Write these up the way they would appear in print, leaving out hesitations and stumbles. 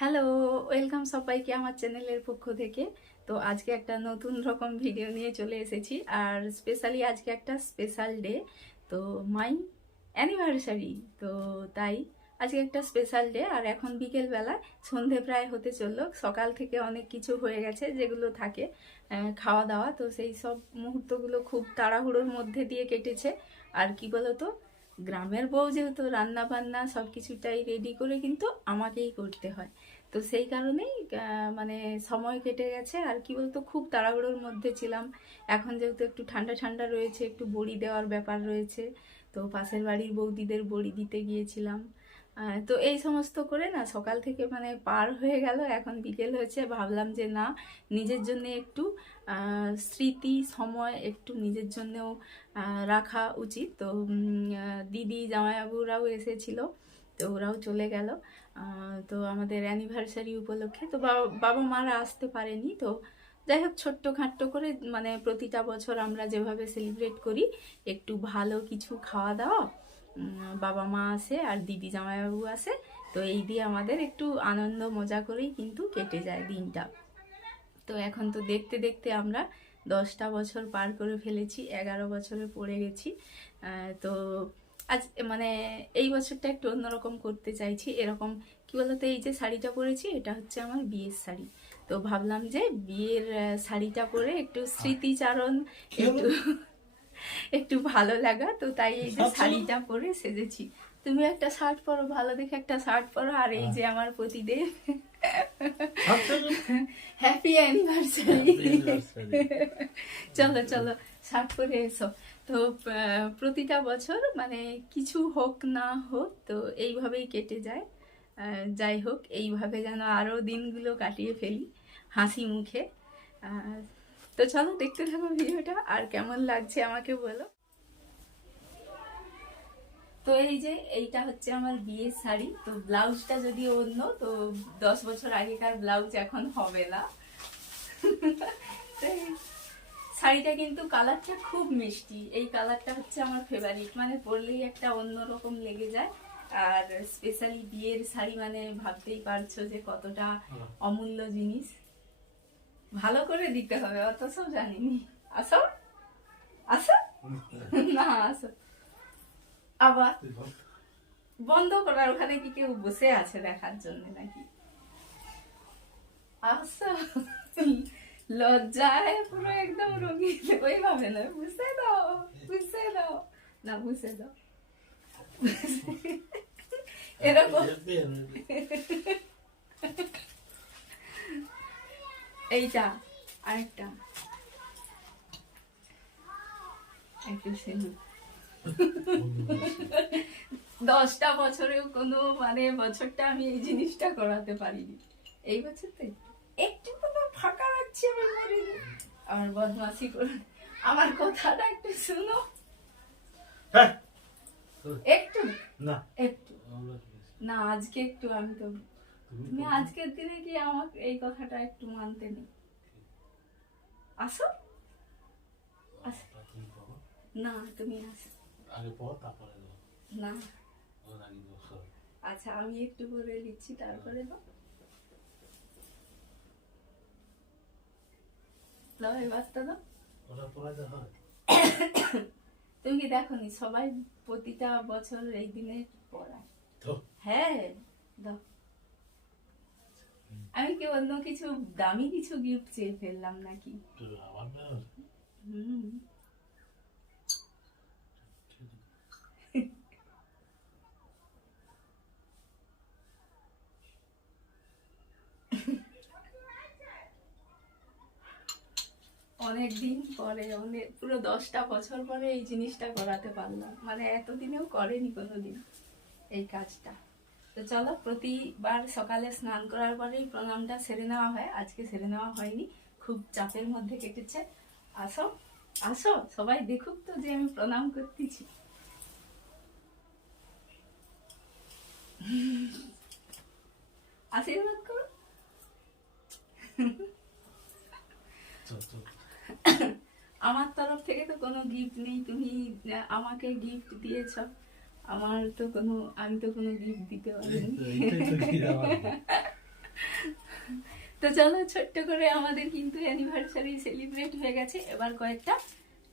Hello, welcome সবাইকে আমার চ্যানেলের পক্ষ থেকে। তো আজকে একটা নতুন রকম ভিডিও নিয়ে চলে এসেছি, আর স্পেশালি আজকে একটা স্পেশাল ডে। তো মাই অ্যানিভার্সারি। তো তাই আজকে একটা স্পেশাল ডে। আর এখন বিকেলবেলায় সন্ধে প্রায় হতে চললো। সকাল থেকে অনেক কিছু হয়ে গেছে যেগুলো থাকে খাওয়া দাওয়া, তো সেই সব মুহূর্তগুলো খুব তাড়াহুড়োর মধ্যে দিয়ে কেটেছে। আর কি বলতো, গ্রামের বউ যেহেতু রান্না বান্না সব কিছুটাই রেডি করে কিন্তু আমাকেই করতে হয়। তো সেই কারণেই মানে সময় কেটে গেছে। আর কি বলতো, খুব তাড়াহুড়োর মধ্যে ছিলাম। এখন যেহেতু একটু ঠান্ডা ঠান্ডা রয়েছে, একটু বড়ি দেওয়ার ব্যাপার রয়েছে, তো পাশের বাড়ির বৌদিদের বড়ি দিতে গিয়েছিলাম। তো এই সমস্ত করে না সকাল থেকে মানে পার হয়ে গেল, এখন বিকেল হয়েছে। ভাবলাম যে না, নিজের জন্য একটু স্মৃতি সময় একটু নিজের জন্যও রাখা উচিত। তো দিদি জামাইবাবুরাও এসেছিল, তো ওরাও চলে গেল। তো আমাদের অ্যানিভার্সারি উপলক্ষে তো বাবা মারা আসতে পারেনি। তো যাই হোক, ছোট্টখাট্টো করে মানে প্রতিটা বছর আমরা যেভাবে সেলিব্রেট করি, একটু ভালো কিছু খাওয়া দাওয়া, বাবা মা আসে আর দিদি জামাইবাবু আসে, তো এই দিয়ে আমাদের একটু আনন্দ মজা করেই কিন্তু কেটে যায় দিনটা। তো এখন তো দেখতে দেখতে আমরা 10টা বছর পার করে ফেলেছি, 11 বছরে পড়ে গেছি। তো আজ মানে এই বছরটা একটু অন্যরকম করতে চাইছি। এরকম কি বলতো, এই যে শাড়িটা পরেছি এটা হচ্ছে আমার বিয়ের শাড়ি। তো ভাবলাম যে বিয়ের শাড়িটা পরে একটু স্মৃতিচারণ, একটু একটু ভালো লাগা, তো তাই এই যে শাড়িটা পরে সেজেছি। তুমি একটা শার্ট পরো, ভালো দেখে একটা শার্ট পরো। আর এই যে আমার পতিদেব, হ্যাপি অ্যানিভার্সারি। চলো চলো, শার্ট পরে এসো। তো প্রতিটা বছর মানে কিছু হোক না হোক, তো এইভাবেই কেটে যায়। যাই হোক, এইভাবে যেন আরো দিনগুলো কাটিয়ে ফেলি হাসি মুখে। তো চলো দেখতে থাকো ভিডিওটা, আর কেমন লাগছে আমাকে বলো। তো এই যে এইটা হচ্ছে আমার বিয়ের শাড়ি। তো ব্লাউজটা যদি অন্য, তো 10 বছর আগেকার ব্লাউজ এখন হবে না। তো এই শাড়িটা কিন্তু কালারটা খুব মিষ্টি, এই কালারটা হচ্ছে আমার ফেভারিট, মানে পরলেই একটা অন্যরকম লেগে যায়। আর স্পেশালি বিয়ের শাড়ি মানে ভাবতেই পারছো যে কতটা অমূল্য জিনিস। ভালো করে দিতে হবে, অত সব জানিনি। আসো আসো, না আসো। আবার বন্ধ করার ওখানে কি কেউ বসে আছে দেখার জন্য নাকি? আসো, লজ্জায় পুরো একদম রঙিন। ওইভাবে না, বুঝতে দাও, বুঝতে দাও, না বুঝতে দাও, এরকম। এইটা আরেকটা, একটু সেলু। 10টা বছরেও কোনো মানে বছরটা আমি এই জিনিসটা করাতে পারিনি। এই বছর তো একটু কোনো ফাঁকা রাখছি আমার মরিনি। আমার বদমাসি করে, আমার কথাটা একটু শুনো। একটু না, একটু না, আজকে একটু আমি তো, তুমি আজকের দিনে কি আমাকে এই কথাটা একটু মানতে নেই? আসো আসো, না তুমি আসো, আগে পর তারপরে না, আচ্ছা আমি একটু করে দিচ্ছি তারপরে দাও। দাও এবার তো দাও। তুমি কি দেখোনি সবাই প্রতিটা বছর এই দিনে পড়ায়? হ্যাঁ, দাও। আমি কি অন্য কিছু দামি কিছু গিফট চেয়ে ফেললাম নাকি? হুম। অনেকদিন পরে, অনেক পুরো 10টা বছর পরে এই জিনিসটা করাতে পারলাম, মানে এতদিনেও করেনি কোনোদিন এই কাজটা। তো চলো, প্রতিবার সকালে স্নান করার পরেই প্রণামটা সেরে নেওয়া হয়, আজকে সেরে নেওয়া হয়নি, খুব চাপের মধ্যে কেটেছে। আসো আসো, সবাই দেখুক তো যে আমি প্রণাম করতেছি। আশীর্বাদ করো। আমার তরফ থেকে তো কোনো গিফট নেই, তুমি আমাকে গিফট দিয়েছ, আমার তো কোনো, আমি তো কোনো গিফট দিতে পারিনি। তো চলো, ছোট্ট করে আমাদের কিন্তু অ্যানিভার্সারি সেলিব্রেট হয়ে গেছে। এবার কয়েকটা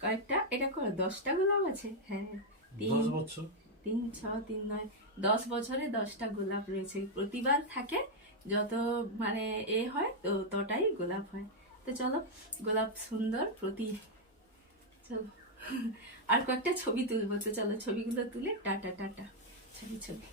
কয়েকটা এটা করে 10টা গোলাপ আছে। হ্যাঁ, 10 বছর 3 6 3 9 10 বছরে 10টা গোলাপ রয়েছে। প্রতিবার থাকে, যত মানে এ হয় তো ততটাই গোলাপ হয়। তো চলো, গোলাপ সুন্দর প্রতি, চলো আর কয়েকটা ছবি তুলবো। তো চলো ছবিগুলো তুলে টাটা টাটা, ছবি ছবি।